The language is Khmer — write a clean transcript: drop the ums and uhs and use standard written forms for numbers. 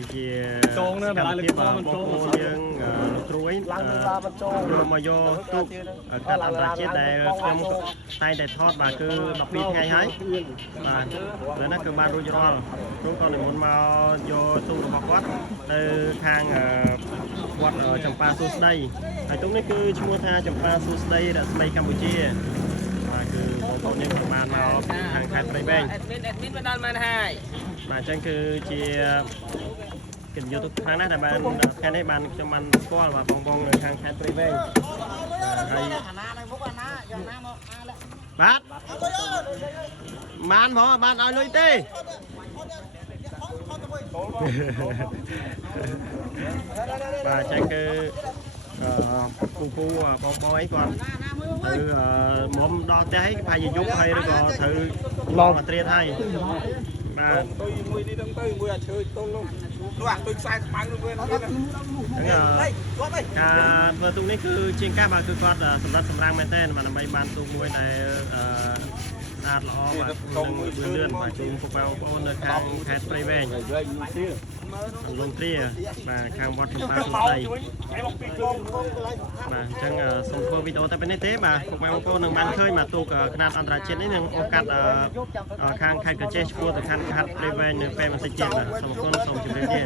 នេះជាសកម្មភាពបងប្អូនយើងត្រួយយកមកយកទូកកាត់អន្តរជាតិដែលខ្ញុំតែងតែថតបាទគឺ12ថ្ងៃហើយបាទពេលហ្នឹងគឺបានរួចរាល់គ្រូក៏និមន្តមកយកទូករបស់គាត់ទៅខាងវត្តចម្ប៉ាសួស្ដីហើយទូកនេះគឺឈ្មោះថាចម្ប៉ាសួស្ដីរស្មីកម្ពុជាបាទគឺបងប្អូនយើងបានមកពីខាងខេត្តព្រៃវែងអេដមីនមកដល់មែនហើយបាទអញ្ចឹងគឺជាកិត្តិយសទុកខ្លាំងណាស់ដែលបានថ្ងៃនេះបានខ្ញុំបានស្គាល់បាទបងនៅខាងខេត្តព្រៃវែងហើយបាទបានហ្មងបានឲ្យលុយទេបាទអញ្ចឹងគឺពូបងអីគាត់ទៅមុំដល់ផ្ទះអីប្រហែលជាយប់ហើយឬក៏ត្រូវឡងមកត្រៀតហើយបាទទុយមួយនេះដឹងទៅមួយអាឈើទល់នោះអាទុយខ្សែស្មៅនោះវិញការធ្វើទូកនេះគឺជាងកាសបាទគឺគាត់សម្រាប់សម្រាំងមែនទែនបាទដើម្បីបានទូកមួយដែលស្អាតល្អបាទនឹងលឿនបាទជូនពុកបងប្អូននៅខាងខេត្តព្រៃវែងលងទ្រាបាទខាងវត្តចម្ប៉ាសួស្ដីបាទអញ្ចឹងសូមធ្វើវីដេអូតែប៉ុណ្្នេះទេបាទពុកបងប្អូននឹងបានឃើញបាទទូកຂະຫນាតអន្តរជាតិនេះនឹងអូសកាត់ខាងខេត្តកោះចេះឆ្ពោះទៅខាងខេត្តព្រៃវែងនៅពេលបន្តិចទៀតបាទសូមអរគុណសូមជម្រាបលា